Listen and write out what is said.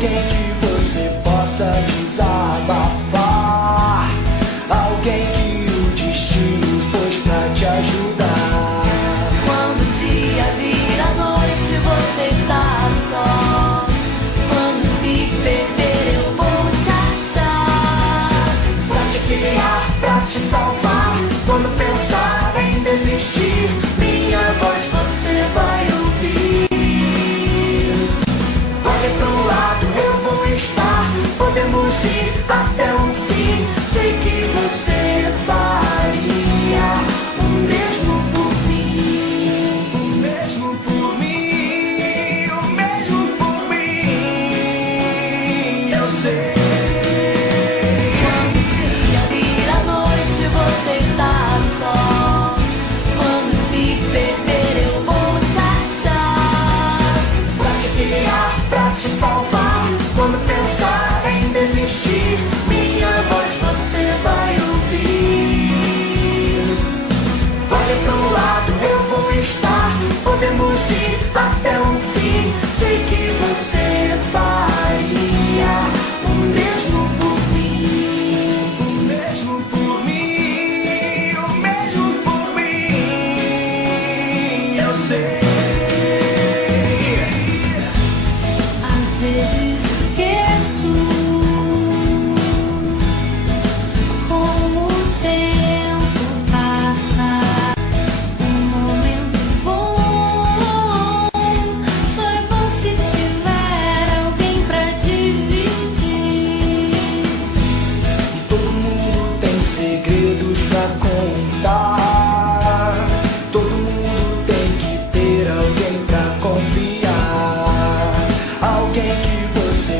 alguém que você possa desabafar, alguém que o destino pôs pra te ajudar. Quando o dia vira noite, você está só. Quando se perder, eu vou te achar. Pra te guiar, pra te salvar. Quando pensar em desistir, minha voz você vai ouvir. Olhe pro lado, eu vou estar. Podemos ir até o fim. Sei que você faria o mesmo por mim. O mesmo por mim. O mesmo por mim. Eu sei. Quando o dia vira noite, você está só. Quando se perder, eu vou te achar. Pra te guiar, pra te salvar. Quando pensar em desistir, minha voz você vai ouvir. Olhe pro lado, eu vou estar. Podemos ir até o fim. Sei que você faria o mesmo por mim. O mesmo por mim. O mesmo por mim. Eu sei. Às vezes esqueço como o tempo passa. Um momento bom, só é bom se tiver alguém pra dividir. E todo mundo tem segredos pra contar. Todo mundo tem que ter alguém pra confiar. Alguém que você